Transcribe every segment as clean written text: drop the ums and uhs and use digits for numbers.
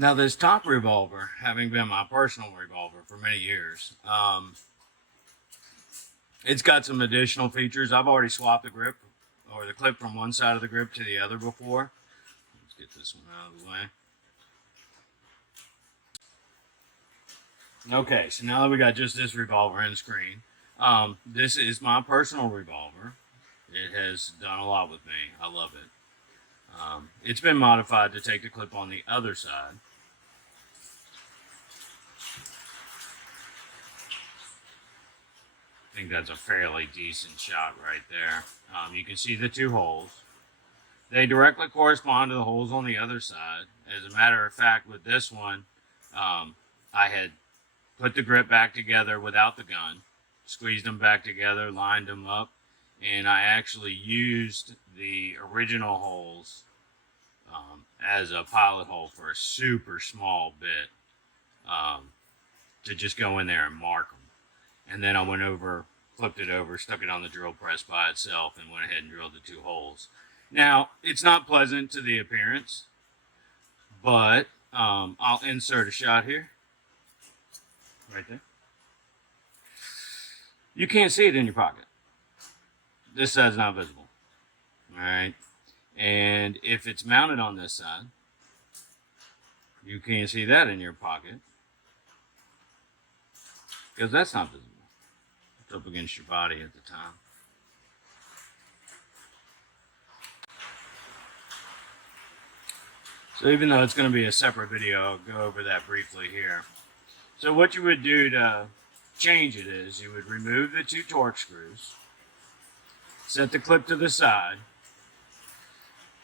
Now this top revolver, having been my personal revolver for many years, it's got some additional features. I've already swapped the grip or the clip from one side of the grip to the other before. Let's get this one out of the way. Okay, so now that we got just this revolver and screen, this is my personal revolver. It has done a lot with me. I love it. It's been modified to take the clip on the other side. I think that's a fairly decent shot right there. You can see the two holes. They directly correspond to the holes on the other side. As a matter of fact, with this one, I had put the grip back together without the gun, squeezed them back together, lined them up, and I actually used the original holes as a pilot hole for a super small bit to just go in there and mark them. And then I went over, flipped it over, stuck it on the drill press by itself, and went ahead and drilled the two holes. Now, it's not pleasant to the appearance, but I'll insert a shot here. Right there. You can't see it in your pocket. This side's not visible. Alright. And if it's mounted on this side, you can't see that in your pocket, because that's not visible. It's up against your body at the time. So even though it's going to be a separate video, I'll go over that briefly here. So what you would do to change it is you would remove the two torque screws, set the clip to the side,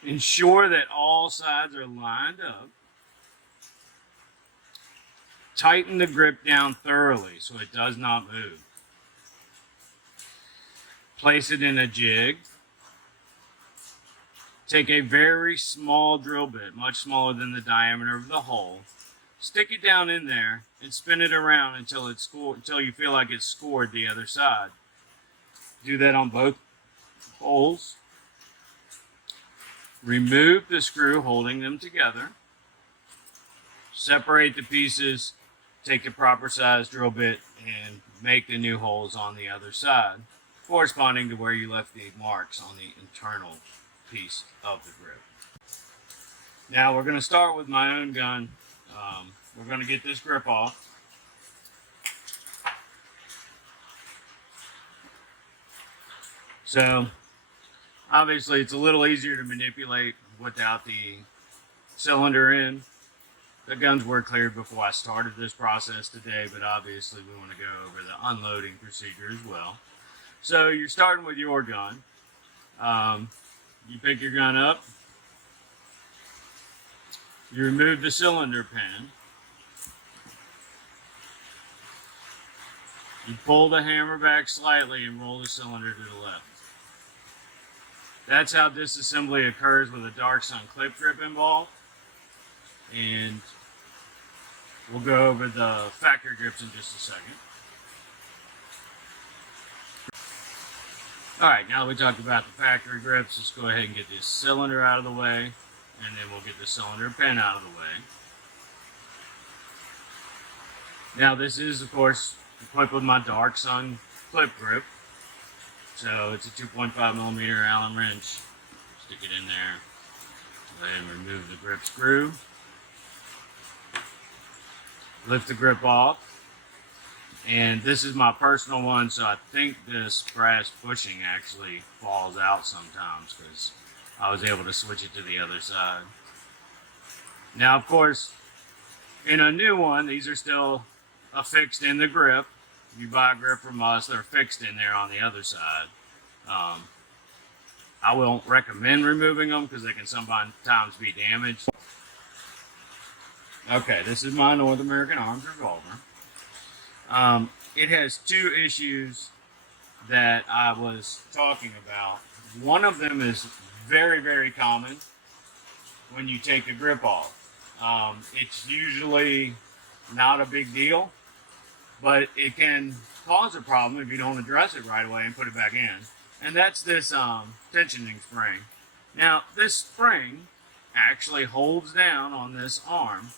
ensure that all sides are lined up, tighten the grip down thoroughly so it does not move, place it in a jig, take a very small drill bit, much smaller than the diameter of the hole, stick it down in there and spin it around until you feel like it's scored the other side. Do that on both holes. Remove the screw holding them together. Separate the pieces, take the proper size drill bit, and make the new holes on the other side, corresponding to where you left the marks on the internal piece of the grip. Now we're going to start with my own gun. We're going to get this grip off. So obviously it's a little easier to manipulate without the cylinder in. The guns were cleared before I started this process today, but obviously we want to go over the unloading procedure as well. So you're starting with your gun. You pick your gun up. You remove the cylinder pin. You pull the hammer back slightly and roll the cylinder to the left. That's how disassembly occurs with a Dark Sun clip grip involved. And we'll go over the factory grips in just a second. Alright, now that we talked about the factory grips, let's go ahead and get this cylinder out of the way, and then we'll get the cylinder pin out of the way. Now this is, of course, equipped with my Dark Sun clip grip. So it's a 2.5 millimeter Allen wrench. Stick it in there. Go ahead and remove the grip screw. Lift the grip off. And this is my personal one, so I think this brass bushing actually falls out sometimes because I was able to switch it to the other side. Now, of course, in a new one, these are still affixed in the grip. You buy a grip from us, they're fixed in there on the other side. I won't recommend removing them because they can sometimes be damaged. Okay, this is my North American Arms revolver. It has two issues that I was talking about. One of them is very, very common when you take the grip off. It's usually not a big deal, but it can cause a problem if you don't address it right away and put it back in. And that's this tensioning spring. Now, this spring actually holds down on this arm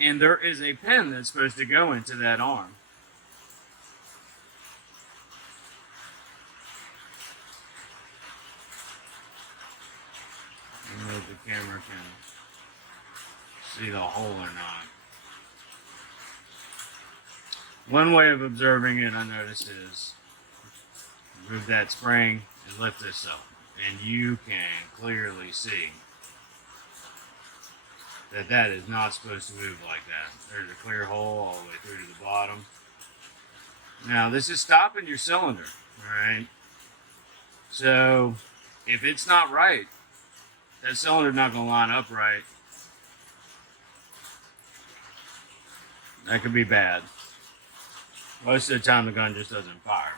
And there is a pin that's supposed to go into that arm. I don't know if the camera can see the hole or not. One way of observing it, I noticed, is move that spring and lift this up. And you can clearly see that that is not supposed to move like that. There's a clear hole all the way through to the bottom. Now, this is stopping your cylinder, right? So, if it's not right, that cylinder's not going to line up right. That could be bad. Most of the time, the gun just doesn't fire.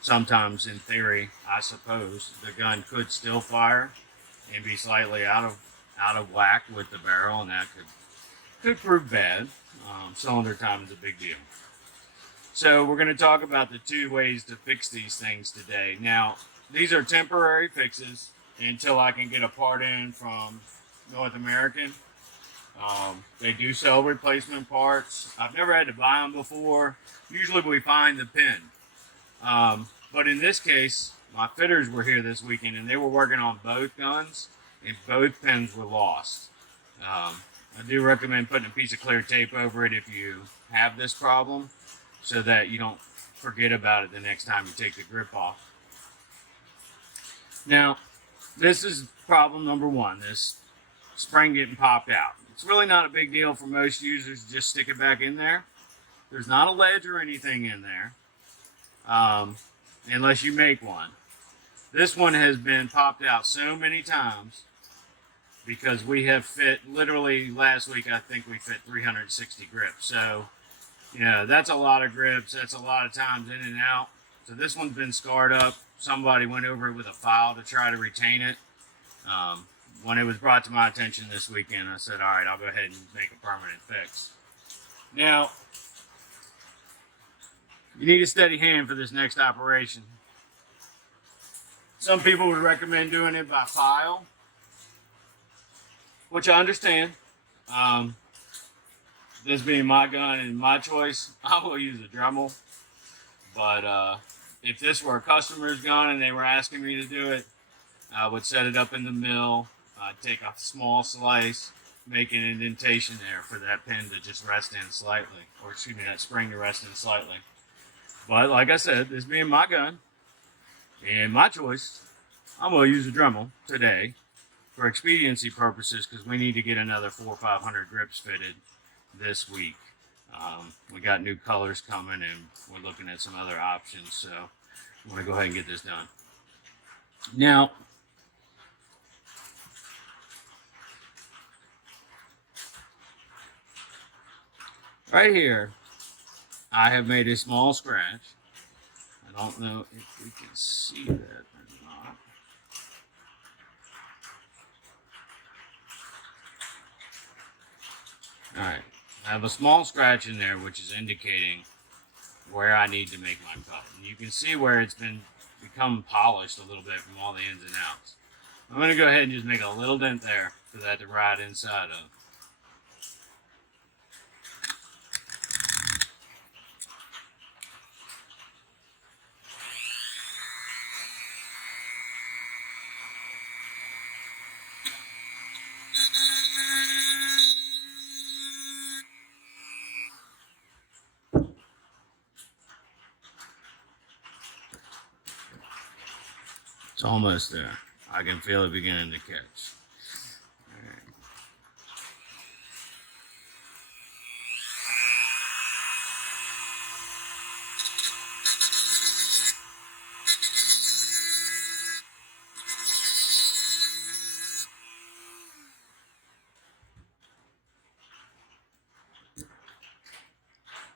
Sometimes, in theory, I suppose, the gun could still fire and be slightly out of whack with the barrel, and that could prove bad. Cylinder time is a big deal. So we're going to talk about the two ways to fix these things today. Now, these are temporary fixes until I can get a part in from North American. They do sell replacement parts. I've never had to buy them before. Usually we find the pin. But in this case, my fitters were here this weekend and they were working on both guns and both pins were lost. I do recommend putting a piece of clear tape over it if you have this problem so that you don't forget about it the next time you take the grip off. Now, this is problem number one, this spring getting popped out. It's really not a big deal for most users to just stick it back in there. There's not a ledge or anything in there, unless you make one. This one has been popped out so many times because we have fit, literally last week I think we fit 360 grips. So, you know, that's a lot of grips. That's a lot of times in and out. So this one's been scarred up. Somebody went over it with a file to try to retain it. When it was brought to my attention this weekend, I said, all right, I'll go ahead and make a permanent fix. Now, you need a steady hand for this next operation. Some people would recommend doing it by file, which I understand. This being my gun and my choice, I will use a Dremel. But if this were a customer's gun and they were asking me to do it, I would set it up in the mill. I'd take a small slice, make an indentation there for that pin to just rest in slightly, or excuse me, that spring to rest in slightly. But like I said, this being my gun and my choice, I'm going to use a Dremel today for expediency purposes because we need to get another 400 or 500 grips fitted this week. We got new colors coming and we're looking at some other options, so I want to go ahead and get this done. Now, right here, I have made a small scratch. I don't know if we can see that or not. Alright, I have a small scratch in there which is indicating where I need to make my cut. And you can see where it's become polished a little bit from all the ins and outs. I'm going to go ahead and just make a little dent there for that to ride inside of. It's almost there. I can feel it beginning to catch. All right.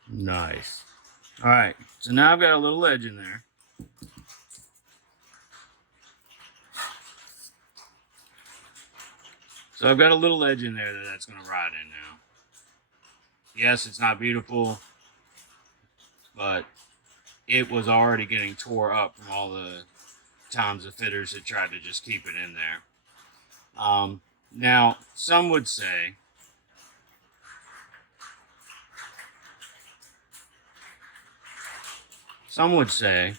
Nice. All right. So now I've got a little edge in there. So I've got a little edge in there that's going to ride in now. Yes, it's not beautiful, but it was already getting tore up from all the times the fitters had tried to just keep it in there. Now, some would say Some would say,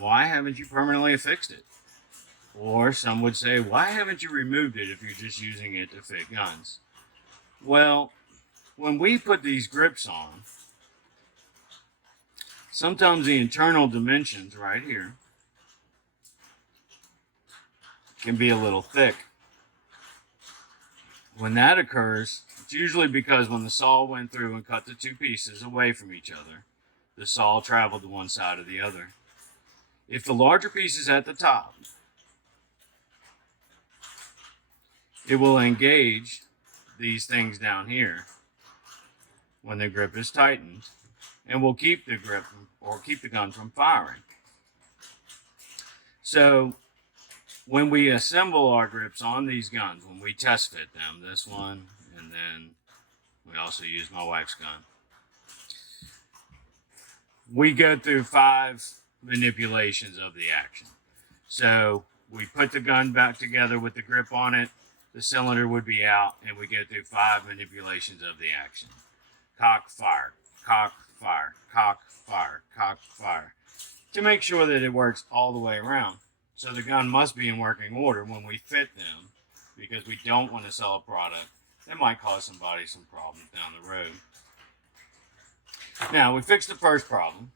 why haven't you permanently affixed it? Or some would say, why haven't you removed it if you're just using it to fit guns? Well, when we put these grips on, sometimes the internal dimensions right here can be a little thick. When that occurs, it's usually because when the saw went through and cut the two pieces away from each other, the saw traveled to one side or the other. If the larger piece is at the top, it will engage these things down here when the grip is tightened and will keep the grip or keep the gun from firing. So when we assemble our grips on these guns, when we test fit them, this one, and then we also use my wife's gun, we go through 5 manipulations of the action. So we put the gun back together with the grip on it, the cylinder would be out, and we go through 5 manipulations of the action. Cock, fire, cock, fire, cock, fire, cock, fire, to make sure that it works all the way around. So the gun must be in working order when we fit them, because we don't want to sell a product that might cause somebody some problems down the road. Now, we fixed the first problem.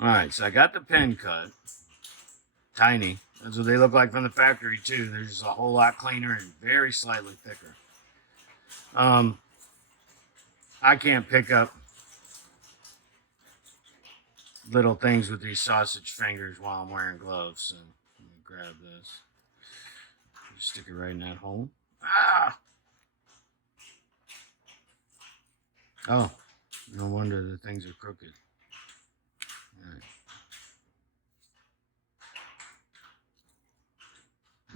Alright, so I got the pin cut. Tiny. That's what they look like from the factory too. They're just a whole lot cleaner and very slightly thicker. I can't pick up little things with these sausage fingers while I'm wearing gloves. So let me grab this. Stick it right in that hole. Ah! Oh, no wonder the things are crooked. All right.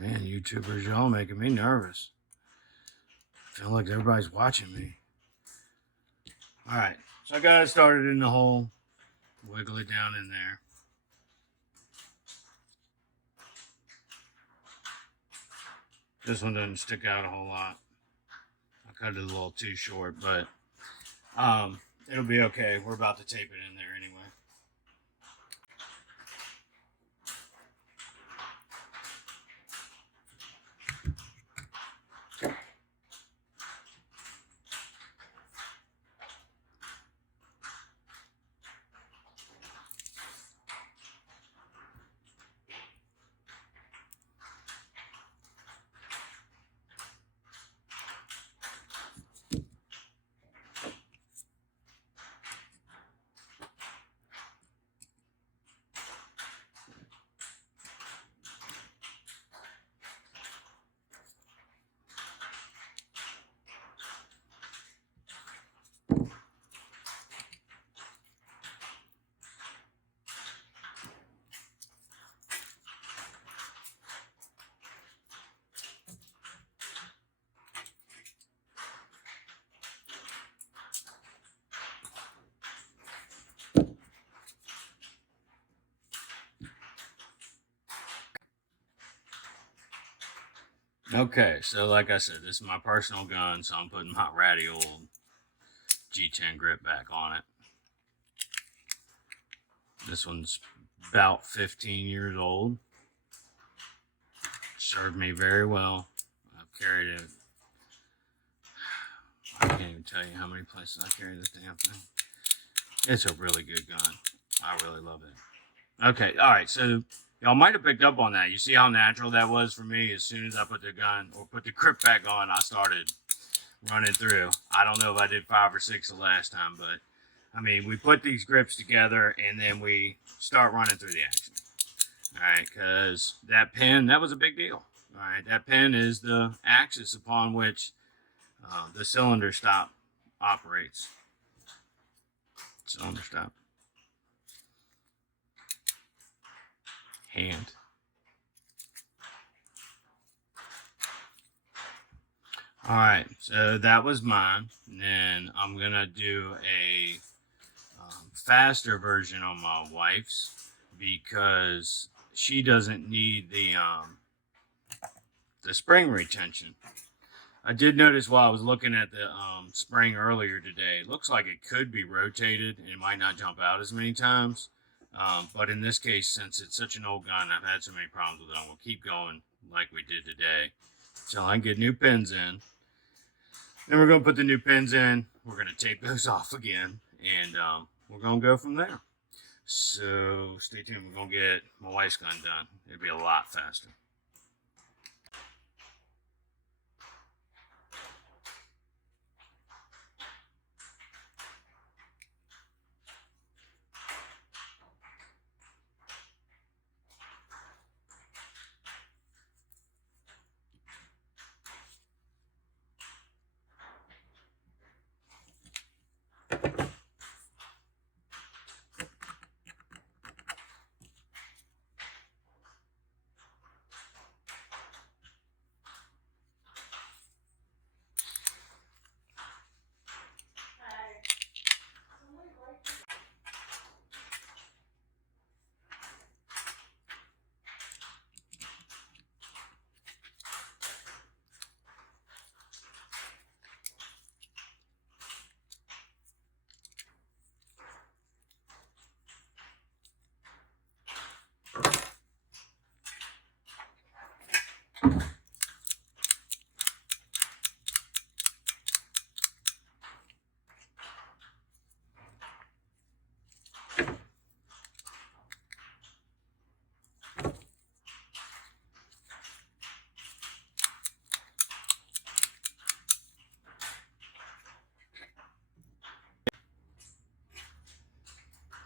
Man, YouTubers, y'all making me nervous. I feel like everybody's watching me. All right, so I got it started in the hole. Wiggle it down in there. This one doesn't stick out a whole lot. I cut it a little too short, but it'll be okay. We're about to tape it in there anyway. Okay, so like I said, this is my personal gun, so I'm putting my ratty old G10 grip back on it. This one's about 15 years old. Served me very well. I've carried it. I can't even tell you how many places I carry this damn thing. It's a really good gun. I really love it. Okay, all right, so y'all might have picked up on that. You see how natural that was for me? As soon as I put the gun or put the grip back on, I started running through. I don't know if I did 5 or 6 the last time, but I mean, we put these grips together and then we start running through the action. All right, because that pin, that was a big deal. All right, that pin is the axis upon which the cylinder stop operates. Cylinder stop. Hand. All right, so that was mine. And then I'm gonna do a faster version on my wife's because she doesn't need the spring retention. I did notice while I was looking at the spring earlier today, it looks like it could be rotated and it might not jump out as many times. But in this case, since it's such an old gun, I've had so many problems with it, I'm going to keep going like we did today until I can get new pins in. Then we're going to put the new pins in. We're going to tape those off again, and we're going to go from there. So stay tuned. We're going to get my wife's gun done. It'll be a lot faster.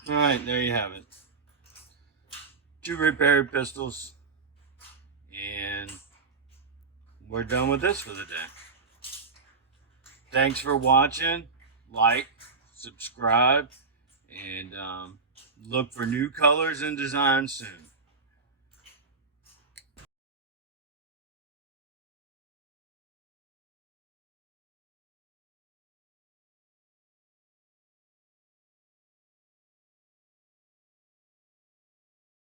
All right, there you have it. 2 repaired pistols, and we're done with this for the day. Thanks for watching. Like, subscribe, and look for new colors and designs soon.